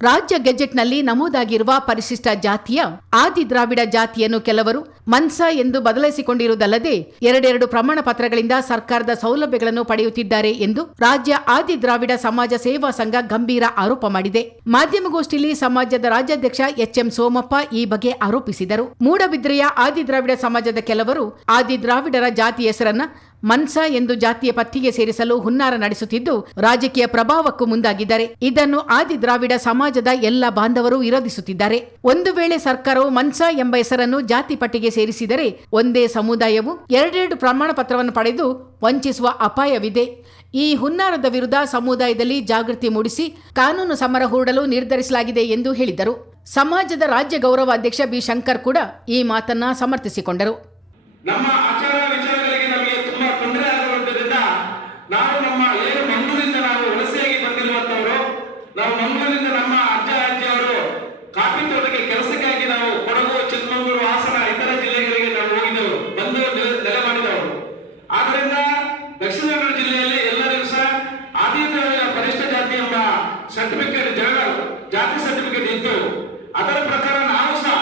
ರಾಜ್ಯ ಗೆಜೆಟ್ನಲ್ಲಿ ನಮೂದಾಗಿರುವ ಪರಿಶಿಷ್ಟ ಜಾತಿಯ ಆದಿ ದ್ರಾವಿಡ ಜಾತಿಯನ್ನು ಕೆಲವರು ಮನ್ಸ ಎಂದು ಬದಲಾಯಿಸಿಕೊಂಡಿರುವುದಲ್ಲದೆ ಎರಡೆರಡು ಪ್ರಮಾಣ ಪತ್ರಗಳಿಂದ ಸರ್ಕಾರದ ಸೌಲಭ್ಯಗಳನ್ನು ಪಡೆಯುತ್ತಿದ್ದಾರೆ ಎಂದು ರಾಜ್ಯ ಆದಿ ದ್ರಾವಿಡ ಸಮಾಜ ಸೇವಾ ಸಂಘ ಗಂಭೀರ ಆರೋಪ ಮಾಡಿದೆ. ಮಾಧ್ಯಮಗೋಷ್ಠಿಯಲ್ಲಿ ಸಮಾಜದ ರಾಜ್ಯಾಧ್ಯಕ್ಷ ಎಚ್ಎಂ ಸೋಮಪ್ಪ ಈ ಬಗ್ಗೆ ಆರೋಪಿಸಿದರು. ಮೂಡಬಿದ್ರೆಯ ಆದಿ ದ್ರಾವಿಡ ಸಮಾಜದ ಕೆಲವರು ಆದಿ ದ್ರಾವಿಡರ ಜಾತಿ ಹೆಸರನ್ನ ಮನ್ಸ ಎಂದು ಜಾತಿಯ ಪತ್ತಿಗೆ ಸೇರಿಸಲು ಹುನ್ನಾರ ನಡೆಸುತ್ತಿದ್ದು, ರಾಜಕೀಯ ಪ್ರಭಾವಕ್ಕೂ ಮುಂದಾಗಿದ್ದಾರೆ. ಇದನ್ನು ಆದಿ ದ್ರಾವಿಡ ಸಮಾಜದ ಎಲ್ಲ ಬಾಂಧವರು ವಿರೋಧಿಸುತ್ತಿದ್ದಾರೆ. ಒಂದು ವೇಳೆ ಸರ್ಕಾರವು ಮನ್ಸಾ ಎಂಬ ಹೆಸರನ್ನು ಜಾತಿ ಪಟ್ಟಿಗೆ ಸೇರಿಸಿದರೆ, ಒಂದೇ ಸಮುದಾಯವು ಎರಡೆರಡು ಪ್ರಮಾಣ ಪತ್ರವನ್ನು ಪಡೆದು ವಂಚಿಸುವ ಅಪಾಯವಿದೆ. ಈ ಹುನ್ನಾರದ ವಿರುದ್ಧ ಸಮುದಾಯದಲ್ಲಿ ಜಾಗೃತಿ ಮೂಡಿಸಿ ಕಾನೂನು ಸಮರ ಹೂಡಲು ನಿರ್ಧರಿಸಲಾಗಿದೆ ಎಂದು ಹೇಳಿದರು. ಸಮಾಜದ ರಾಜ್ಯ ಗೌರವ ಅಧ್ಯಕ್ಷ ಬಿ. ಶಂಕರ್ ಕೂಡ ಈ ಮಾತನ್ನ ಸಮರ್ಥಿಸಿಕೊಂಡರು ನಮ್ಮ ಆಚಾರ ವಿಚಾರಗಳಿಗೆ ನಮಗೆ ತುಂಬಾ ತೊಂದರೆ ಆಗುವುದರಿಂದ ನಾವು ನಮ್ಮ ಏನು ಮಂಗಳೂರಿಂದ ನಾವು ವಲಸೆಯಾಗಿ ಬಂದಿರುವಂತವರು ನಾವು ಮಂಗಳೂರಿಂದ ನಮ್ಮ ಅಜ್ಜ, ಅಜ್ಜಿಯವರು ಕಾಫಿ ತೋಟಕ್ಕೆ ಕೆಲಸಕ್ಕಾಗಿ ನಾವು ಕೊಡಗು, ಚಿಕ್ಕಮಗಳೂರು, ಹಾಸನ, ಇತರ ಜಿಲ್ಲೆಗಳಿಗೆ ನಾವು ಹೋಗಿದ್ದೆವು. ಬಂದು ನೆಲೆ ಮಾಡಿದವರು ಆದ್ದರಿಂದ ದಕ್ಷಿಣ ಕನ್ನಡ ಜಿಲ್ಲೆಯಲ್ಲಿ ಎಲ್ಲರಿಗೂ ಸಹ ಆದ್ಯತೆ ಪರಿಷ್ಠ ಜಾತಿ ಎಂಬ ಸರ್ಟಿಫಿಕೇಟ್ ಜನ ಜಾತಿ ಸರ್ಟಿಫಿಕೇಟ್ ಇತ್ತು. ಅದರ ಪ್ರಕಾರ ನಾವು ಸಹ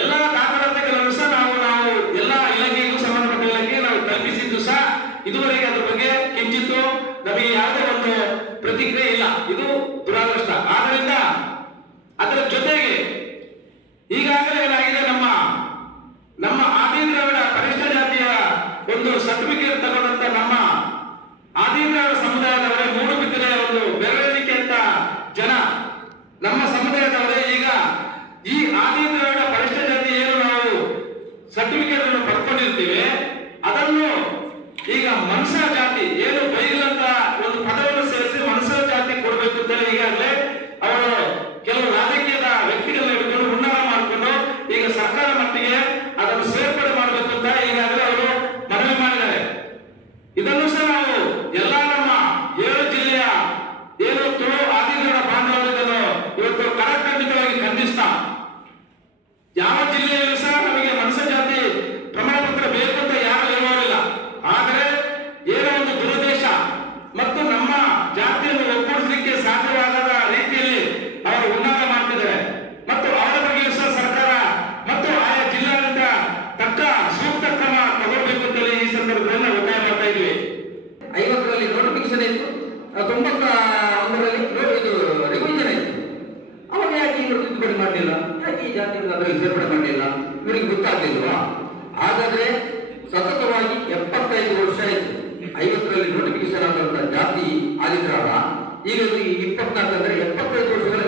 ಎಲ್ಲ ದಾಖಲಾತಿಗಳನ್ನು ಸಹ ನಾವು ನಾವು ಎಲ್ಲ ಇಲಾಖೆಗೂ ಸಂಬಂಧಪಟ್ಟ ಇಲಾಖೆಗೆ ನಾವು ತಲುಪಿಸಿದ್ದು ಸಹ ಇದುವರೆಗೆ ಅದರ ಬಗ್ಗೆ ಕಿಂಚಿತ್ತು. ನಮಗೆ ಯಾವುದೇ ಒಂದು ಪ್ರತಿಕ್ರಿಯೆ ಇಲ್ಲ. ಇದು ದುರಾದೃಷ್ಟ. ಆದ್ದರಿಂದ ಅದರ ಜೊತೆಗೆ ಈಗಾಗಲೇ ಏನಾಗಿದೆ? ನಮ್ಮ ನಮ್ಮ ಆದಿದ್ರಾವಿಡ ಪರಿಷ್ಠ ಜಾತಿಯ ಒಂದು ಸರ್ಟಿಫಿಕೇಟ್ ತಗೊಂಡಂತ ನಮ್ಮ ಆದಿದ್ರಾವಿಡ ಸಮುದಾಯದವರೇ ಮೂಡುಬಿದ್ದರೆ ಒಂದು ಬೆರಳಿಕೆ ಅಂತ ಜನ ನಮ್ಮ ಸಮುದಾಯದವರೇ ಈಗ ಈ ಆದಿದ್ರಾವಿಡ ಪರಿಷ್ಠ ಜಾತಿ ಏನು ನಾವು ಸರ್ಟಿಫಿಕೇಟ್ ಅನ್ನು ಪಡ್ಕೊಂಡಿರ್ತೀವಿ ಅದನ್ನು ಈಗ ಮನುಷ್ಯ ಜಾತಿ ಏನು ಬೈಗಳಂತ ಒಂದು ಪದವನ್ನು ಸೇರಿಸಿ ಮನುಷ್ಯ ಜಾತಿ ಕೊಡಬೇಕು ಅಂತೇಳಿ ಈಗಾಗಲೇ ಅವರು ಕೆಲವು ರಾಜಕೀಯದ ವ್ಯಕ್ತಿಗಳನ್ನ ಹಿಡ್ಕೊಂಡು ಹುನ್ನಾರ ಮಾಡಿಕೊಂಡು ಈಗ ಸರ್ಕಾರ ಮಟ್ಟಿಗೆ ಅದನ್ನು ಸೇರ್ಪಡೆ ಮಾಡಬೇಕು ಅಂತ ಈಗಾಗಲೇ ಅವರು ಮನವಿ ಮಾಡಿದ್ದಾರೆ ಇದನ್ನು ಸಹ ನಾವು ಎಲ್ಲ ನಮ್ಮ ಏಳು ಜಿಲ್ಲೆಯ ಏನು ತುಳು ಆದಿಗಳ ಬಾಂಧವರು ಇದನ್ನು ಇವತ್ತು ಕಡಖಂಡಿತವಾಗಿ ಖಂಡಿಸ್ತಾ ಯಾವ ಜಿಲ್ಲೆಯಲ್ಲೂ ಸಹ ನಮಗೆ ಮನುಷ್ಯ ಜಾತಿ ಪ್ರಮಾಣ ಪತ್ರ ಬೇಕು ಅಂತ ಯಾರು ಹೇಳುವುದಿಲ್ಲ ಆದರೆ ಏನೋ ಒಂದು ದುರುದ್ದೇಶ ಮತ್ತು ನಮ್ಮ ಜಾತಿಯನ್ನು ಒಗ್ಗೂಡಿಸಲಿಕ್ಕೆ ಸಾಧ್ಯವಾಗದ ರೀತಿಯಲ್ಲಿ ಅವರು ಹುನ್ನಾರ ಮಾಡ್ತಿದ್ದಾರೆ ಮತ್ತು ಅವರ ಬಗ್ಗೆಯೂ ಸಹ ಸರ್ಕಾರ ಮತ್ತು ಆಯಾ ಜಿಲ್ಲಾಡಳಿತ ತಕ್ಕ ಸೂಕ್ತ ಕ್ರಮ ತಗೊಳ್ಬೇಕು ಅಂತೇಳಿ ಈ ಸಂದರ್ಭದಲ್ಲಿ ನಾವು ಒತ್ತಾಯ ಮಾಡ್ತಾ ಇದ್ವಿ ಐವತ್ತರಲ್ಲಿ ನೋಟಿಫಿಕೇಶನ್ ಇತ್ತು ಆ, ತೊಂಬತ್ತ ಒಂದರಲ್ಲಿ ನೋ- ಇದು ರಿವಿಷನ್ ಇತ್ತು ಅವಾಗ ಯಾಕೆ ಇವರು ತಿದ್ದುಪಡಿ ಮಾಡಲಿಲ್ಲ ಯಾಕೆ ಸೇರ್ಪಡೆ ಮಾಡಲಿಲ್ಲ ಇವರಿಗೆ ಗೊತ್ತಾಗ್ಲಿಲ್ವಾ? ಹಾಗಾದ್ರೆ ಸತತವಾಗಿ ಎಪ್ಪತ್ತೈದು ವರ್ಷ ಐವತ್ತರಲ್ಲಿ ನೋಟಿಫಿಕೇಶನ್ ಆದಂತ ಜಾತಿ ಆದಿದ್ರಾಳ ಈಗ ಇಪ್ಪತ್ನಾಲ್ಕು ಅಂದ್ರೆ ಎಪ್ಪತ್ತೈದು ವರ್ಷಗಳ.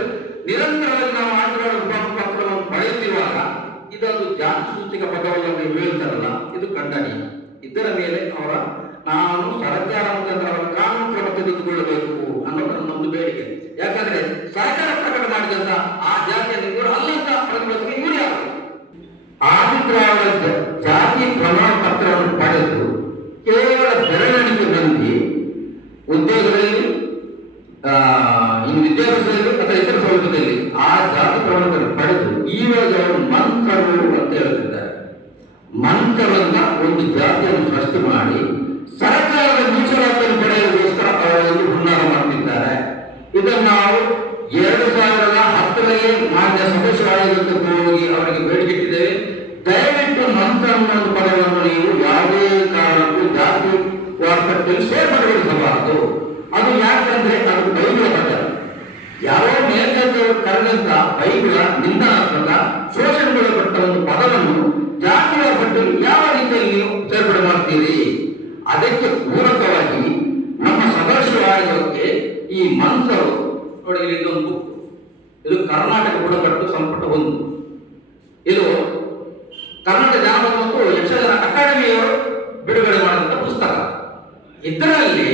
ನಿರಂತರವಾಗಿ ನಾವು ಆದಿದ್ರಾಳ ಪತ್ರವನ್ನು ಪಡೆಯುತ್ತಿರುವಾಗ ಇದೊಂದು ಜಾತಿ ಸೂಚಿಕ ಪದವನ್ನು ನೀವು ಹೇಳ್ತಾರಲ್ಲ, ಇದು ಖಂಡನೀಯ. ಇದರ ಮೇಲೆ ಅವರ, ನಾನು ಸರ್ಕಾರ ಮುಖಾಂತರ ಅವರ ಕಾನೂನು ಕ್ರಮ ತೆಗೆದುಕೊಳ್ಳಬೇಕು ಅನ್ನೋದು ನನ್ನೊಂದು ಬೇಡಿಕೆ ಯಾಕಂದ್ರೆ ಸರ್ಕಾರ ಪ್ರಕಟ ಮಾಡಿದಂತ ಆ ಜಾತಿಯನ್ನು ಇವರು ಅಲ್ಲಂತ ಪ್ರತಿಭಟನೆ ಇವರು ಯಾರು ಆದಿದ್ರಾವಣ ಜಾತಿ ಪ್ರಮಾಣ ಪತ್ರವನ್ನು ಪಡೆದು ಕೇವಲ ಬೆರಳಿಗೆ ಬಂದು ಉದ್ಯೋಗದಲ್ಲಿ ಆ, ಇನ್ನು ವಿದ್ಯಾಭ್ಯಾಸದಲ್ಲಿ ಅಥವಾ ಇತರ ಸೌಲಭ್ಯದಲ್ಲಿ ಆ ಜಾತಿ ಪ್ರಮಾಣವನ್ನು ಪಡೆದು ಈವಾಗ ಅವರು ಮಂತ್ರರು ಅಂತ ಹೇಳ್ತಿದ್ದಾರೆ ಮಂತ್ರವನ್ನ ಒಂದು ಜಾತಿಯನ್ನು ಸೃಷ್ಟಿ ಮಾಡಿ ಸರ್ಕಾರದ ಮೀಸಲಾತಿಯನ್ನು ಪಡೆಯಲಿಗೋಸ್ಕರ ಅವರಲ್ಲಿ ಹುನ್ನಾರ ಮಾಡ್ತಿದ್ದಾರೆ. ಇದನ್ನು ನಾವು ಎರಡು ಸಾವಿರದ ಹತ್ತರಲ್ಲಿ ಮಾನ್ಯ ಸದಸ್ಯ ಆಯೋಗಕ್ಕೆ ಹೋಗಿ ಅವರಿಗೆ ಬೇಡಿಕೆಟ್ಟಿದ್ದೇವೆ ದಯವಿಟ್ಟು ನಂತರ ಪದವನ್ನು ನೀವು ಯಾವುದೇ ಕಾರಣಕ್ಕೂ ಜಾತಿ ವಾರ್ಪಟ್ಟಿಯಲ್ಲಿ ಸೇರ್ಪಡೆಗೊಳಿಸಬಾರದು. ಅದು ಯಾಕಂದ್ರೆ ಅದು ಬೈಬಲ ಪದ ಯಾವ ಮೇಲ್ಕಂಡವರು ಕರೆದಂತ ಬೈಬಲ ನಿಂದನಾತ್ಮಕ ಶೋಷಣೆಗೊಳಪಟ್ಟ ಒಂದು ಪದವನ್ನು ಅದಕ್ಕೆ ಪೂರಕವಾಗಿ ನಮ್ಮ ಆಯೋಗಕ್ಕೆ ಈ ಮಂತ್ರವು, ನೋಡಿ ಇಲ್ಲಿ ಇದೊಂದು ಬುಕ್ ಇದು ಕರ್ನಾಟಕ ಬುಡಕಟ್ಟು ಸಂಪುಟ ಒಂದು. ಇದು ಕರ್ನಾಟಕ ಜಾನಪದ ಮತ್ತು ಯಕ್ಷಗಾನ ಅಕಾಡೆಮಿಯವರು ಬಿಡುಗಡೆ ಮಾಡಿದಂಥ ಪುಸ್ತಕ. ಇದರಲ್ಲಿ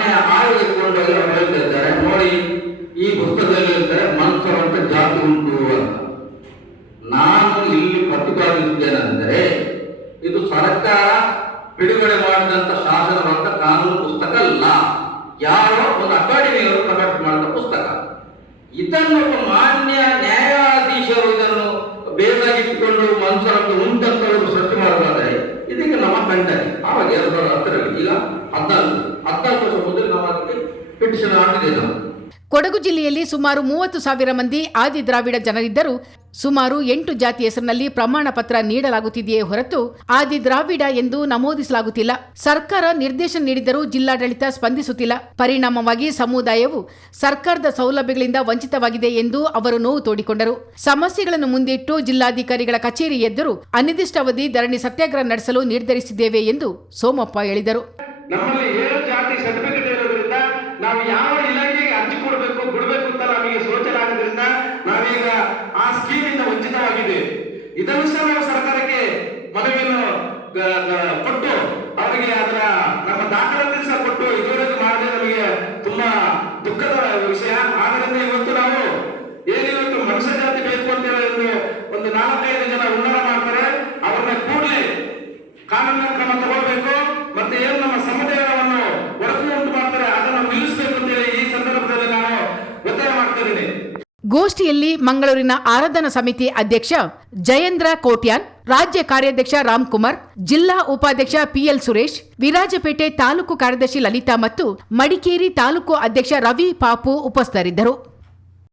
ನಮ್ಮ ಮಾನ್ಯ ಆಯೋಗಕ್ಕೆ ಕೊಂಡೋಗಿ ಅವರು ಹೇಳ್ತಾ ಇದ್ದಾರೆ ನೋಡಿ, ಈ ಪುಸ್ತಕದಲ್ಲಿ ಹೇಳ್ತಾರೆ ಮಂತ್ರ ಅಂತ ಜಾತಿ ಉಂಟು ಅಂತ. ನಾನು ಇಲ್ಲಿ ಪ್ರತಿಪಾದಿಸಿದ್ದೇನೆಂದರೆ ಇದು ಸರ್ಕಾರ ಬಿಡುಗಡೆ ಮಾಡಿದಂತ ಶಾಸನವಂತ ಕಾನೂನು ಪುಸ್ತಕ ಅಲ್ಲ. ಯಾರೋ ಒಂದು ಅಕಾಡೆಮಿಯವರು ಪ್ರಕಟ ಮಾಡಿದ ಪುಸ್ತಕ. ಇದನ್ನು ಮಾನ್ಯ ನ್ಯಾಯಾಧೀಶ ಇಟ್ಟುಕೊಂಡು ಮನುಷ್ಯರನ್ನು ಉಂಟಂತವರು ಸೃಷ್ಟಿ ಮಾಡೋದಾದ್ರೆ ಇದಕ್ಕೆ ನಮ್ಮ ಖಂಡನೆ ಆವಾಗ ಎರಡು ಸಾವಿರದ ಹತ್ತರಲ್ಲಿ ಈಗ ಹದಿನಾಲ್ಕು ಹದಿನಾಲ್ಕು ವರ್ಷ ಪಿಟಿಷನ್ ಆಗಿದೆ ನಾವು ಕೊಡಗು ಜಿಲ್ಲೆಯಲ್ಲಿ ಸುಮಾರು ಮೂವತ್ತು ಸಾವಿರ ಮಂದಿ ಆದಿ ದ್ರಾವಿಡ ಜನರಿದ್ದರೂ ಸುಮಾರು ಎಂಟು ಜಾತಿ ಹೆಸರಿನಲ್ಲಿ ಪ್ರಮಾಣ ಪತ್ರ ನೀಡಲಾಗುತ್ತಿದೆಯೇ ಹೊರತು ಆದಿ ದ್ರಾವಿಡ ಎಂದು ನಮೂದಿಸಲಾಗುತ್ತಿಲ್ಲ. ಸರ್ಕಾರ ನಿರ್ದೇಶನ ನೀಡಿದರೂ ಜಿಲ್ಲಾಡಳಿತ ಸ್ಪಂದಿಸುತ್ತಿಲ್ಲ. ಪರಿಣಾಮವಾಗಿ ಸಮುದಾಯವು ಸರ್ಕಾರದ ಸೌಲಭ್ಯಗಳಿಂದ ವಂಚಿತವಾಗಿದೆ ಎಂದು ಅವರು ನೋವು ತೋಡಿಕೊಂಡರು. ಸಮಸ್ಯೆಗಳನ್ನು ಮುಂದಿಟ್ಟು ಜಿಲ್ಲಾಧಿಕಾರಿಗಳ ಕಚೇರಿ ಎದುರು ಅನಿರ್ದಿಷ್ಟಾವಧಿ ಧರಣಿ ಸತ್ಯಾಗ್ರಹ ನಡೆಸಲು ನಿರ್ಧರಿಸಿದ್ದೇವೆ ಎಂದು ಸೋಮಪ್ಪ ಹೇಳಿದರು ನಮ್ಮಲ್ಲಿ ಏಳು ಜಾತಿ ಸರ್ಟಿಫಿಕೇಟ್ ಇರೋದ್ರಿಂದ ನಾವು ಯಾವ ಇಲಾಖೆಗೆ ಅರ್ಜಿ ಕೊಡಬೇಕು ಬಿಡಬೇಕು ಅಂತ ನಮಗೆ ಸೋಚನೆ ಆಗೋದ್ರಿಂದ ನಾವೀಗ ಆ ಸ್ಕೀಮಿಂದ ವಂಚಿತವಾಗಿದೆ ಇದನ್ನು ಸಹ ನಾವು ಸರ್ಕಾರಕ್ಕೆ ಮನವಿಯನ್ನು ಕೊಟ್ಟು ಅವರಿಗೆ ಅದರ ನಮ್ಮ ದಾಖಲಾತಿ ಸಹ ಕೊಟ್ಟು ಇದುವರೆಗೂ ಮಾಡದೆ ನಮಗೆ ತುಂಬಾ ದುಃಖದ ವಿಷಯ. ಆದ್ದರಿಂದ ಇವತ್ತು ನಾವು ಏನಿವತ್ತು ಮನುಷ್ಯ ಜಾತಿ ಬೇಕು ಅಂತ ಒಂದು ನಾಲ್ಕೈದು ಜನ ಉನ್ನಾರ ಮಾಡ್ತಾರೆ. ಅವರನ್ನ ಕೂಡಲೇ ಕಾನೂನಿನ ಕ್ರಮ ಗೋಷ್ಠಿಯಲ್ಲಿ ಮಂಗಳೂರಿನ ಆರಾಧನಾ ಸಮಿತಿ ಅಧ್ಯಕ್ಷ ಜಯೇಂದ್ರ ಕೋಟ್ಯಾನ್, ರಾಜ್ಯ ಕಾರ್ಯಾಧ್ಯಕ್ಷ ರಾಮ್ಕುಮಾರ್, ಜಿಲ್ಲಾ ಉಪಾಧ್ಯಕ್ಷ ಪಿಎಲ್ ಸುರೇಶ್, ವಿರಾಜಪೇಟೆ ತಾಲೂಕು ಕಾರ್ಯದರ್ಶಿ ಲಲಿತಾ ಮತ್ತು ಮಡಿಕೇರಿ ತಾಲೂಕು ಅಧ್ಯಕ್ಷ ರವಿ ಪಾಪು ಉಪಸ್ಥಿತರಿದ್ದರು.